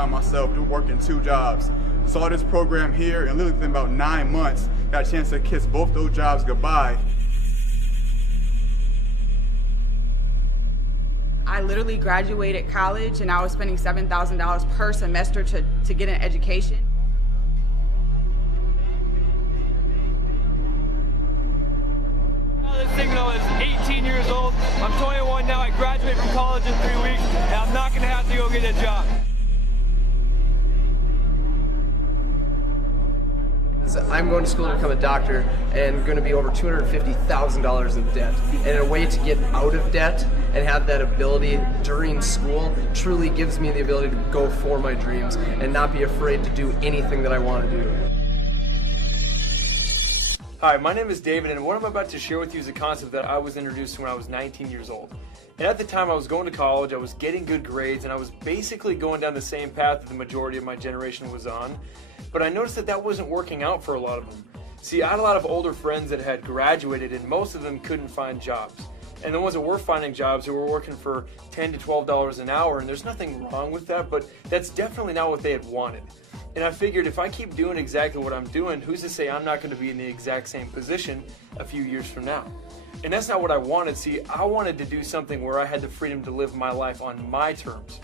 found myself working 2 jobs. Saw this program here, and literally within about 9 months, got a chance to kiss both those jobs goodbye. I literally graduated college and I was spending $7,000 per semester to get an education. This thing when I was 18 years old. I'm 21 now. I graduated from college in 3 weeks, and I'm not going to have to go get a job. I'm going to school to become a doctor and going to be over $250,000 in debt. And a way to get out of debt and have that ability during school truly gives me the ability to go for my dreams and not be afraid to do anything that I want to do. Hi, my name is David, and what I'm about to share with you is a concept that I was introduced to when I was 19 years old. And at the time I was going to college, I was getting good grades, and I was basically going down the same path that the majority of my generation was on. But I noticed that that wasn't working out for a lot of them. See, I had a lot of older friends that had graduated, and most of them couldn't find jobs. And the ones that were finding jobs who were working for $10 to $12 an hour, and there's nothing wrong with that, but that's definitely not what they had wanted. And I figured if I keep doing exactly what I'm doing, who's to say I'm not going to be in the exact same position a few years from now? And that's not what I wanted. See, I wanted to do something where I had the freedom to live my life on my terms.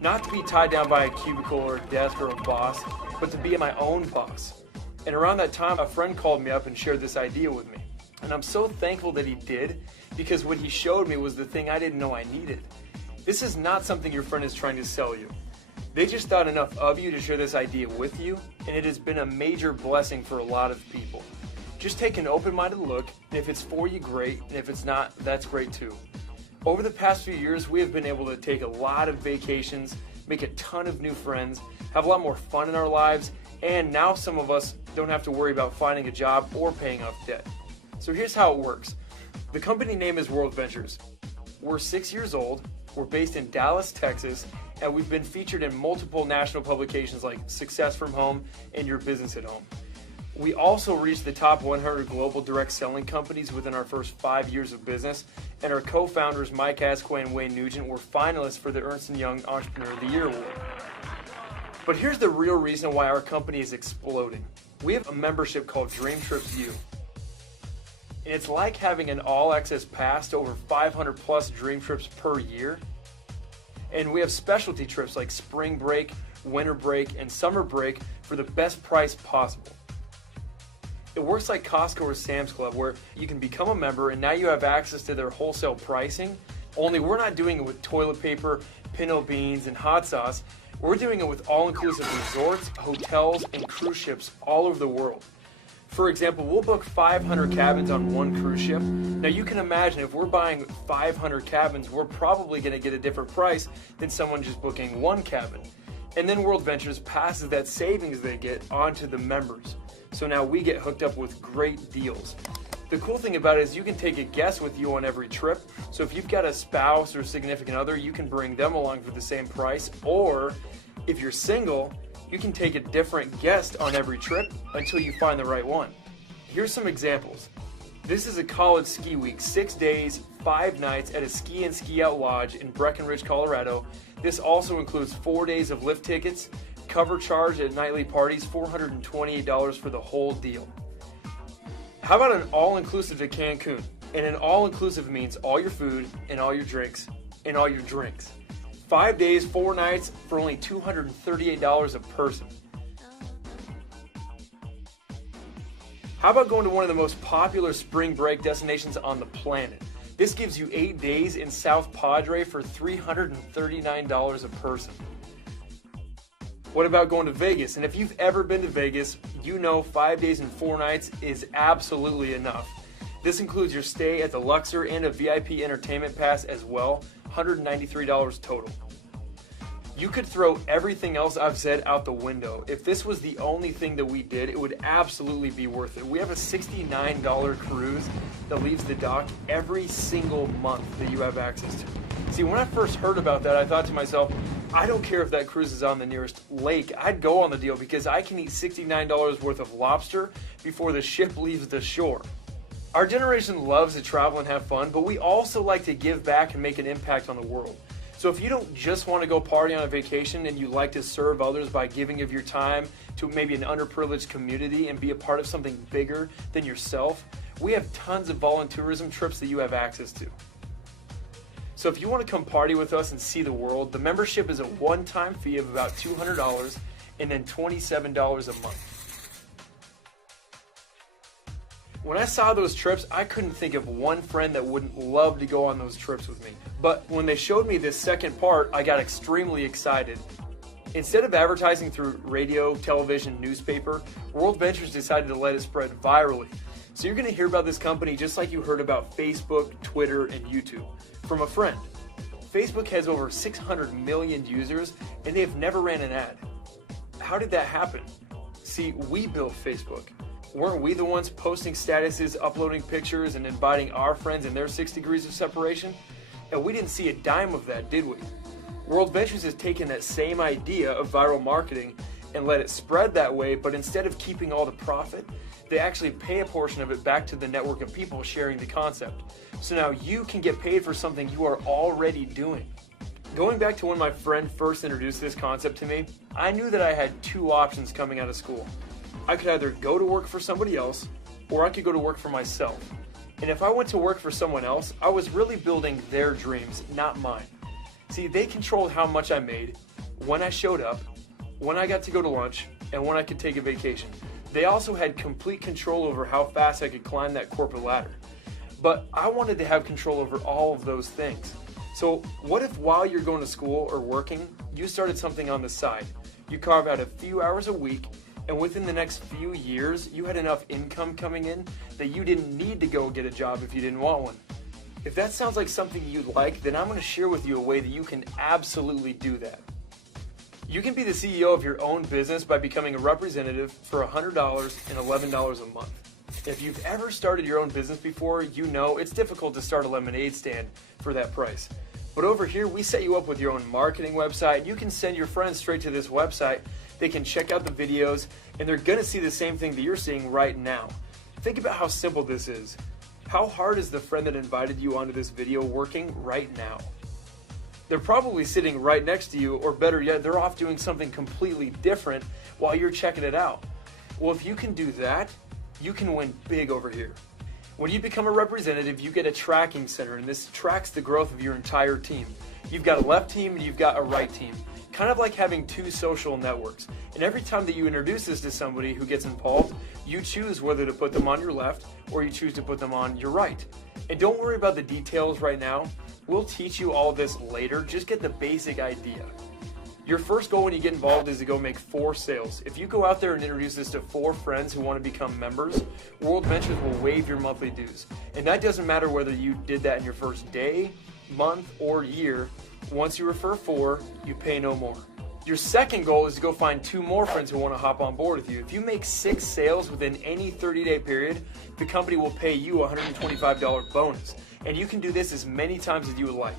Not to be tied down by a cubicle or a desk or a boss, but to be my own boss. And around that time, a friend called me up and shared this idea with me. And I'm so thankful that he did, because what he showed me was the thing I didn't know I needed. This is not something your friend is trying to sell you. They just thought enough of you to share this idea with you, and it has been a major blessing for a lot of people. Just take an open-minded look, and if it's for you, great, and if it's not, that's great too. Over the past few years, we have been able to take a lot of vacations, make a ton of new friends, have a lot more fun in our lives, and now some of us don't have to worry about finding a job or paying off debt. So here's how it works. The company name is World Ventures. We're 6 years old, we're based in Dallas, Texas, and we've been featured in multiple national publications like Success from Home and Your Business at Home. We also reached the top 100 global direct selling companies within our first 5 years of business, and our co-founders Mike Asquith and Wayne Nugent were finalists for the Ernst & Young Entrepreneur of the Year Award. But here's the real reason why our company is exploding. We have a membership called Dream Trips U. And it's like having an all-access pass to over 500 plus dream trips per year. And we have specialty trips like spring break, winter break, and summer break for the best price possible. It works like Costco or Sam's Club, where you can become a member and now you have access to their wholesale pricing, only we're not doing it with toilet paper, pinto beans, and hot sauce. We're doing it with all-inclusive resorts, hotels, and cruise ships all over the world. For example, we'll book 500 cabins on one cruise ship. Now you can imagine if we're buying 500 cabins, we're probably going to get a different price than someone just booking one cabin. And then World Ventures passes that savings they get on to the members. So now we get hooked up with great deals. The cool thing about it is you can take a guest with you on every trip. So if you've got a spouse or significant other, you can bring them along for the same price. Or if you're single, you can take a different guest on every trip until you find the right one. Here's some examples. This is a college ski week, 6 days, 5 nights at a ski and ski out lodge in Breckenridge, Colorado. This also includes 4 days of lift tickets, cover charge at nightly parties, $428 for the whole deal. How about an all-inclusive to Cancun? And an all-inclusive means all your food and all your drinks and all your drinks. 5 days, 4 nights for only $238 a person. How about going to one of the most popular spring break destinations on the planet? This gives you 8 days in South Padre for $339 a person. What about going to Vegas? And if you've ever been to Vegas, you know 5 days and 4 nights is absolutely enough. This includes your stay at the Luxor and a VIP entertainment pass as well, $193 total. You could throw everything else I've said out the window. If this was the only thing that we did, it would absolutely be worth it. We have a $69 cruise that leaves the dock every single month that you have access to. See, when I first heard about that, I thought to myself, I don't care if that cruise is on the nearest lake. I'd go on the deal because I can eat $69 worth of lobster before the ship leaves the shore. Our generation loves to travel and have fun, but we also like to give back and make an impact on the world. So if you don't just want to go party on a vacation and you like to serve others by giving of your time to maybe an underprivileged community and be a part of something bigger than yourself, we have tons of volunteerism trips that you have access to. So if you want to come party with us and see the world, the membership is a one-time fee of about $200 and then $27 a month. When I saw those trips, I couldn't think of one friend that wouldn't love to go on those trips with me. But when they showed me this second part, I got extremely excited. Instead of advertising through radio, television, newspaper, World Ventures decided to let it spread virally. So you're going to hear about this company just like you heard about Facebook, Twitter, and YouTube from a friend. Facebook has over 600 million users, and they have never ran an ad. How did that happen? See, we built Facebook. Weren't we the ones posting statuses, uploading pictures, and inviting our friends in their 6 degrees of separation? And we didn't see a dime of that, did we? World Ventures has taken that same idea of viral marketing and let it spread that way, but instead of keeping all the profit, they actually pay a portion of it back to the network of people sharing the concept. So now you can get paid for something you are already doing. Going back to when my friend first introduced this concept to me, I knew that I had 2 options coming out of school. I could either go to work for somebody else, or I could go to work for myself. And if I went to work for someone else, I was really building their dreams, not mine. See, they controlled how much I made, when I showed up, when I got to go to lunch, and when I could take a vacation. They also had complete control over how fast I could climb that corporate ladder. But I wanted to have control over all of those things. So what if while you're going to school or working, you started something on the side? You carve out a few hours a week, and within the next few years, you had enough income coming in that you didn't need to go get a job if you didn't want one. If that sounds like something you'd like, then I'm going to share with you a way that you can absolutely do that. You can be the CEO of your own business by becoming a representative for $100 and $11 a month. If you've ever started your own business before, you know it's difficult to start a lemonade stand for that price. But over here, we set you up with your own marketing website. You can send your friends straight to this website. They can check out the videos, and they're going to see the same thing that you're seeing right now. Think about how simple this is. How hard is the friend that invited you onto this video working right now? They're probably sitting right next to you, or better yet, they're off doing something completely different while you're checking it out. Well, if you can do that, you can win big over here. When you become a representative, you get a tracking center, and this tracks the growth of your entire team. You've got a left team and you've got a right team. Kind of like having 2 social networks. And every time that you introduce this to somebody who gets involved, you choose whether to put them on your left or you choose to put them on your right. And don't worry about the details right now. We'll teach you all this later. Just get the basic idea. Your first goal when you get involved is to go make 4 sales. If you go out there and introduce this to 4 friends who want to become members, World Ventures will waive your monthly dues. And that doesn't matter whether you did that in your first day, month, or year. Once you refer 4, you pay no more. Your second goal is to go find 2 more friends who want to hop on board with you. If you make 6 sales within any 30-day period, the company will pay you a $125 bonus. And you can do this as many times as you would like.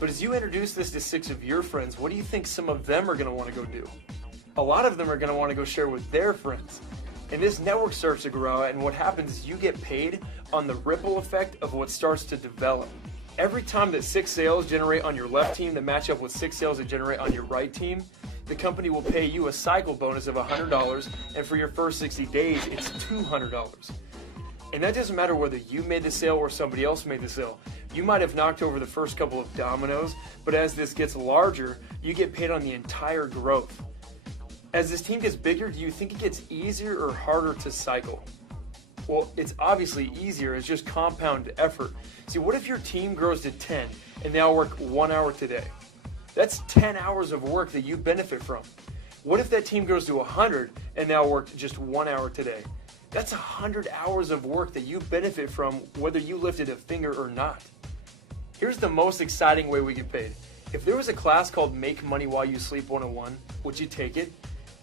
But as you introduce this to 6 of your friends, what do you think some of them are going to want to go do? A lot of them are going to want to go share with their friends. And this network starts to grow, and what happens is you get paid on the ripple effect of what starts to develop. Every time that 6 sales generate on your left team that match up with 6 sales that generate on your right team, the company will pay you a cycle bonus of $100, and for your first 60 days, it's $200. And that doesn't matter whether you made the sale or somebody else made the sale. You might have knocked over the first couple of dominoes, but as this gets larger, you get paid on the entire growth. As this team gets bigger, do you think it gets easier or harder to cycle? Well, it's obviously easier. It's just compound effort. See, what if your team grows to 10 and they all work 1 hour today? That's 10 hours of work that you benefit from. What if that team grows to 100 and they all work just 1 hour today? That's 100 hours of work that you benefit from whether you lifted a finger or not. Here's the most exciting way we get paid. If there was a class called Make Money While You Sleep 101, would you take it?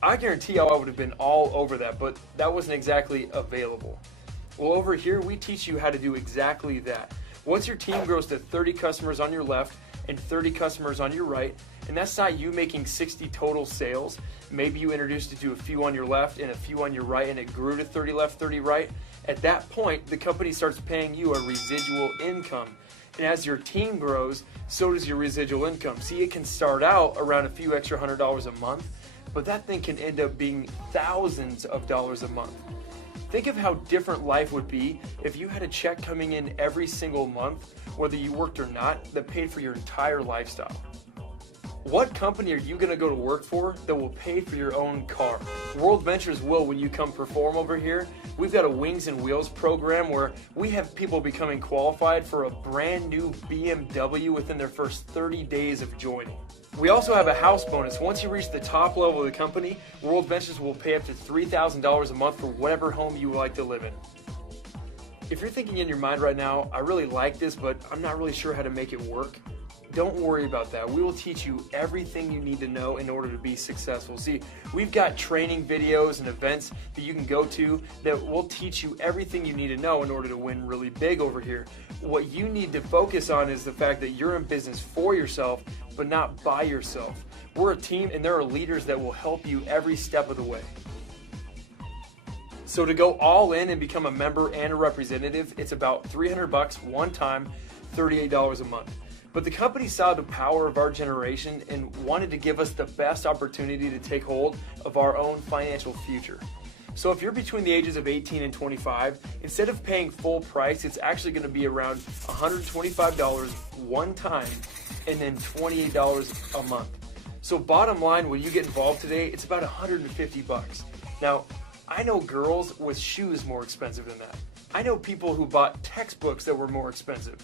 I guarantee you I would have been all over that, but that wasn't exactly available. Well, over here, we teach you how to do exactly that. Once your team grows to 30 customers on your left and 30 customers on your right, and that's not you making 60 total sales, maybe you introduced it to a few on your left and a few on your right, and it grew to 30 left, 30 right. At that point, the company starts paying you a residual income. And as your team grows, so does your residual income. See, it can start out around a few extra $100 a month, but that thing can end up being thousands of dollars a month. Think of how different life would be if you had a check coming in every single month, whether you worked or not, that paid for your entire lifestyle. What company are you going to go to work for that will pay for your own car? World Ventures will when you come perform over here. We've got a Wings and Wheels program where we have people becoming qualified for a brand new BMW within their first 30 days of joining. We also have a house bonus. Once you reach the top level of the company, World Ventures will pay up to $3,000 a month for whatever home you would like to live in. If you're thinking in your mind right now, I really like this, but I'm not really sure how to make it work, don't worry about that. We will teach you everything you need to know in order to be successful. See, we've got training videos and events that you can go to that will teach you everything you need to know in order to win really big over here. What you need to focus on is the fact that you're in business for yourself, but not by yourself. We're a team and there are leaders that will help you every step of the way. So to go all in and become a member and a representative, it's about $300 one time, $38 a month. But the company saw the power of our generation and wanted to give us the best opportunity to take hold of our own financial future. So if you're between the ages of 18 and 25, instead of paying full price, it's actually going to be around $125 one time and then $28 a month. So bottom line, when you get involved today, it's about $150. Now, I know girls with shoes more expensive than that. I know people who bought textbooks that were more expensive.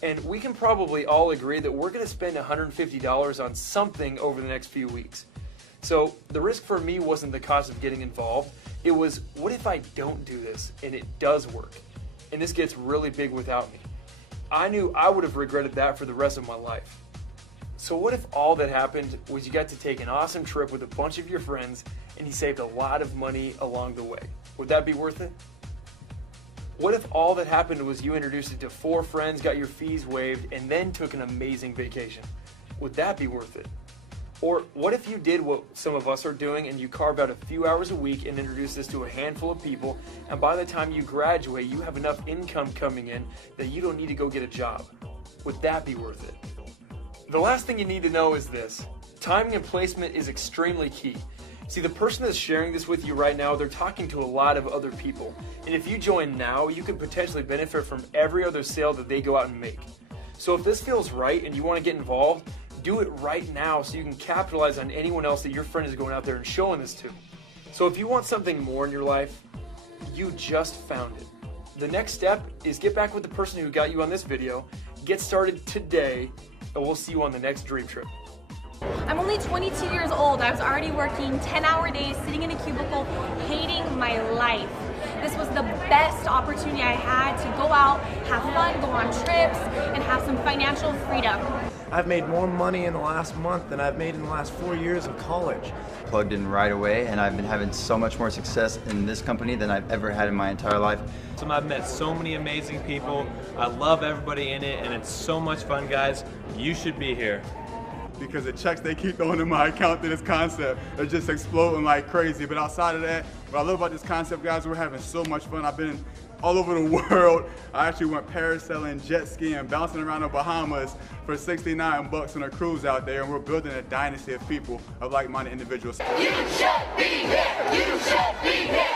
And we can probably all agree that we're going to spend $150 on something over the next few weeks. So the risk for me wasn't the cost of getting involved. It was, what if I don't do this and it does work? And this gets really big without me. I knew I would have regretted that for the rest of my life. So what if all that happened was you got to take an awesome trip with a bunch of your friends and you saved a lot of money along the way? Would that be worth it? What if all that happened was you introduced it to 4 friends, got your fees waived, and then took an amazing vacation? Would that be worth it? Or what if you did what some of us are doing and you carve out a few hours a week and introduce this to a handful of people, and by the time you graduate, you have enough income coming in that you don't need to go get a job? Would that be worth it? The last thing you need to know is this. Timing and placement is extremely key. See, the person that's sharing this with you right now, they're talking to a lot of other people. And if you join now, you could potentially benefit from every other sale that they go out and make. So if this feels right and you want to get involved, do it right now so you can capitalize on anyone else that your friend is going out there and showing this to. So if you want something more in your life, you just found it. The next step is get back with the person who got you on this video, get started today, and we'll see you on the next dream trip. I'm only 22 years old. I was already working 10-hour days, sitting in a cubicle, hating my life. This was the best opportunity I had to go out, have fun, go on trips, and have some financial freedom. I've made more money in the last month than I've made in the last 4 years of college. Plugged in right away, and I've been having so much more success in this company than I've ever had in my entire life. So I've met so many amazing people. I love everybody in it, and it's so much fun, guys. You should be here. Because the checks they keep throwing in my account through this concept are just exploding like crazy. But outside of that, what I love about this concept, guys, we're having so much fun. I've been all over the world. I actually went parasailing, jet skiing, bouncing around the Bahamas for $69 on a cruise out there, and we're building a dynasty of people, of like-minded individuals. You should be here! You should be here!